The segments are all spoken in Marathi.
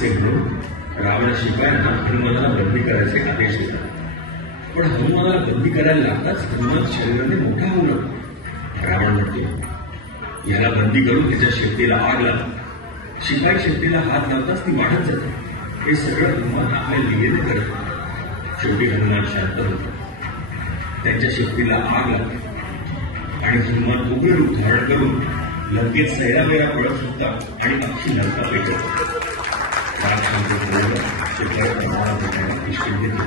असे म्हणून रावण शिपायांना हनुमानाला बंदी करायचे आदेश देतात. पण हनुमानाला बंदी करायला लागताच हनुमान शरीराने मोठा होऊ लागतो. रावण म्हणतो, याला बंदी करून त्याच्या शेपटीला आग लागते. शिपाई शेपटीला हात लावताच ती वाढत जाते. हे सगळं हनुमान आपल्या लिहिलेले करत. शेवटी हनुमान शांत होतो. त्यांच्या शेपटीला आग लागते आणि हनुमान उग्र रूप धारण करून लंकेत सैरावेरा पळत सुटतात आणि अक्षी नरका पेटवतात. राम शांत झाल्यावर ते परत रामाला भेटायला निश्चित घेतो.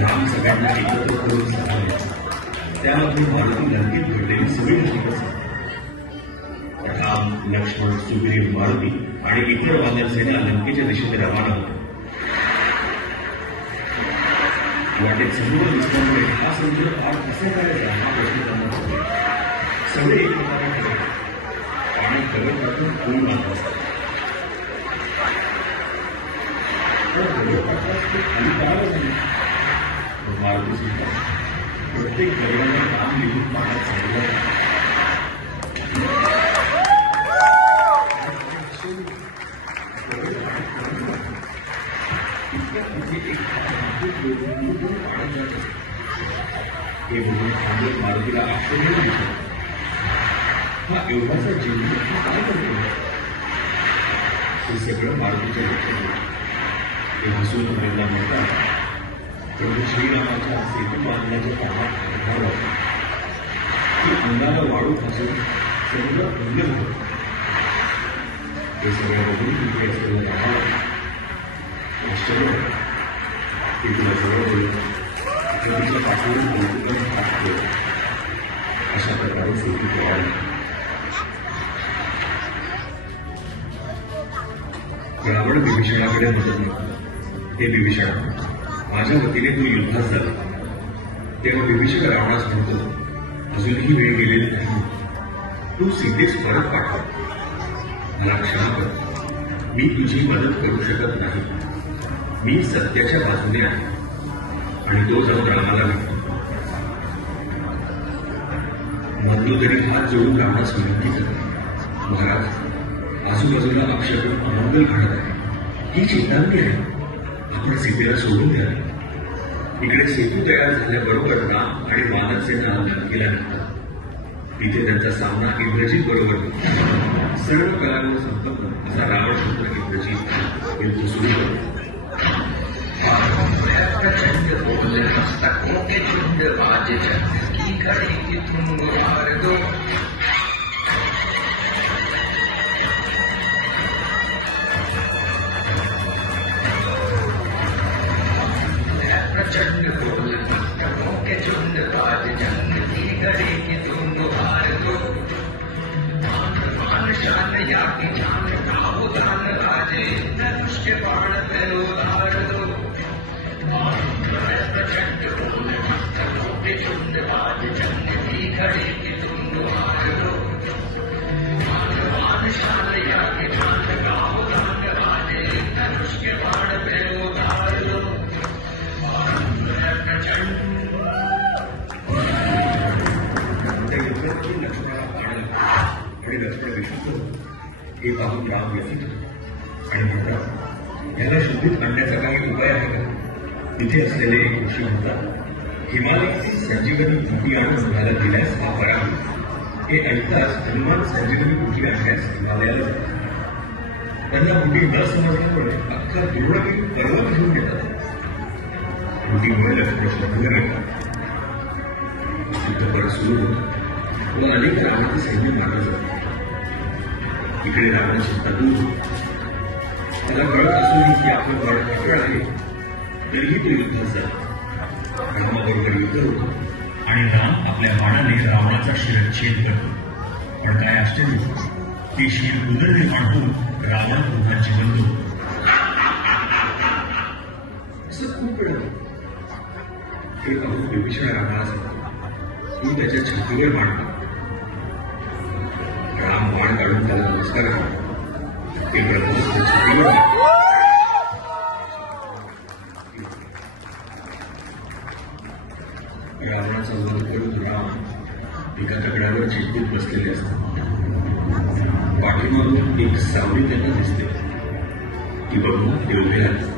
राम सगळ्यांना एकत्र करून सभा घेतात. त्यामध्ये मारुती लंकेत घडलेली सगळी गोष्टी असतात. राम, लक्ष्मण, सुग्रीव, मारुती आणि इतर वानर सेना लंकेच्या दिशेने रवाना होते. वाटेत समुद्र दिसल्यामुळे हा समुद्र पार कसा करायचा हा प्रश्न त्यांना होता. सगळे एकमेकांना ठरवतात. पाणी दगड टाकून पूल बांधतात. खाली पाहावं नाही. मारुती सुद्धा प्रत्येक दगडाला काम लिहून पाण्यात चाललं. हे बघून थांबत मारुतीला आश्चर्य दिसलं. हा एवढाचा जीव काय करतो? हे सगळं मारुतीच्या लक्षात येतं. ते हसून म्हणला म्हणतात, प्रभू श्रीरामाच्या सेतू बांधण्याच्या कामात आधार वाटतो. ती अंगाला वाळू फासून समुद्र उल्लेख होतो. हे सगळं बघून तिथे असलेलं रामाला आश्चर्य होतं. ते तुला जवळ बोलत तिच्या पाठवून कौतुकाने टाकतो. अशा प्रकारे सेतू तयार झाला. रावण विभीषणाकडे मदत नव्हतं. हे विभीषणा, माझ्या वतीने तू युद्धात झाला. तेव्हा विभीषण रावणास म्हणतो, अजूनही वेळ गेलेली नाही. तू सीतेस परत पाठव. मला क्षमा कर. मी तुझी मदत करू शकत नाही. मी सत्याच्या बाजूने आहे आणि तो जाऊन रामाला भेटतो. म्हणलो तरी हात जोडून रामास विनंती करतो, महाराज, आजूबाजूला अक्षरून अमंगल घडत आहे. ही चिंतामणी आहे. आपण सीतेला सोडून द्या. इकडे सेतू तयार झाल्याबरोबर राम आणि वानर सेना लंकेला निघतात. तिथे त्यांचा सामना इंद्रजित बरोबर होतो. सर्व कलांवर संपन्न असा रावण पुत्र इंद्रजित युद्ध सुरू करतो. प्रचंड बोल मस्तकों के झुंड बाज जंग की घड़ी की तुम मार दो. प्रचंड बोल मस्तकों के झुंड बाज जंग की घड़ी की तुम मार दो. मान शान या की जान गाओ दान राजे धनुष के बाण पे उतार दो. प्रचंड बोल मस्तकों के झुंड बाज जंग की घड़ी की तुम मार दो. मान शान या की जान गाओ दान राजे धनुष के बाण पे उतार दो. लक्ष्मणाला बाण आणि लक्ष्मण विष्णू हे पाहून राम व्यथित होतो आणि म्हणतात, याला शुद्धीत आणण्याचा काही उपाय आहे का? तिथे असलेले एक ऋषी म्हणतात, हिमालयातील संजीवनी बुटी आणून मला दिल्यास हा बरा होईल. हे ऐकताच हनुमान संजीवनी बुटी आणण्यास हिमालयाला जातात. त्यांना बुटी न समजल्यामुळे अख्खा दुर्लभी पर्वत घेऊन येतात. बुटीमुळे लक्ष्मण भंग मिळतात. युद्ध परत सुरू होतं व अनेक रावणाचे सैन्य मारलं जातं. इकडे रावण चिंता दूर होतो. त्याला कळत असूनही की आपलं बळ अटळ आहे, तरीही तो युद्धात जातो. रामाबरोबर युद्ध होतो आणि राम आपल्या बाणाने रावणाचा शिरच्छेद करतो. पण काय आश्चर्य, ती शिर पुनर्निर्माण होऊन रावण पुन्हा जिवंत होतो. असं खूप वेळ होतं. हे पाहून विभीषण रामाला सांगतो, तू त्याच्या छातीवर बाण. राम बाण काढून त्याला नमस्कार करतो. ते प्रथमच त्या छातीवर रावणाचा वध करून राम एका दगडावर चिंतित बसलेले असतात. पाठीमागून एक सावली त्यांना दिसते. ती बघून ते उभे राहतात.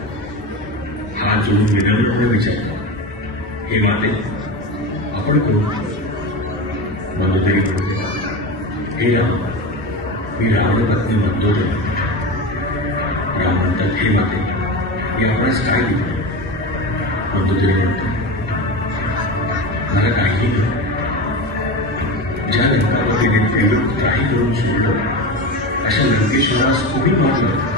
हात जोडून विनम्रपणे विचारतात, हे माते, आपण कोण? मंदोदरी म्हणते, हे राम, मी रावण पत्नी मंदोदरी. राम म्हणतात, हे माते, मी आपणास काय दिलं? मंदोदरी म्हणते, मला काहीही करू. ज्या लंकापतीने फिरून काही करून सोडलं, अशा लंकेश्वरास तुम्ही मारलं.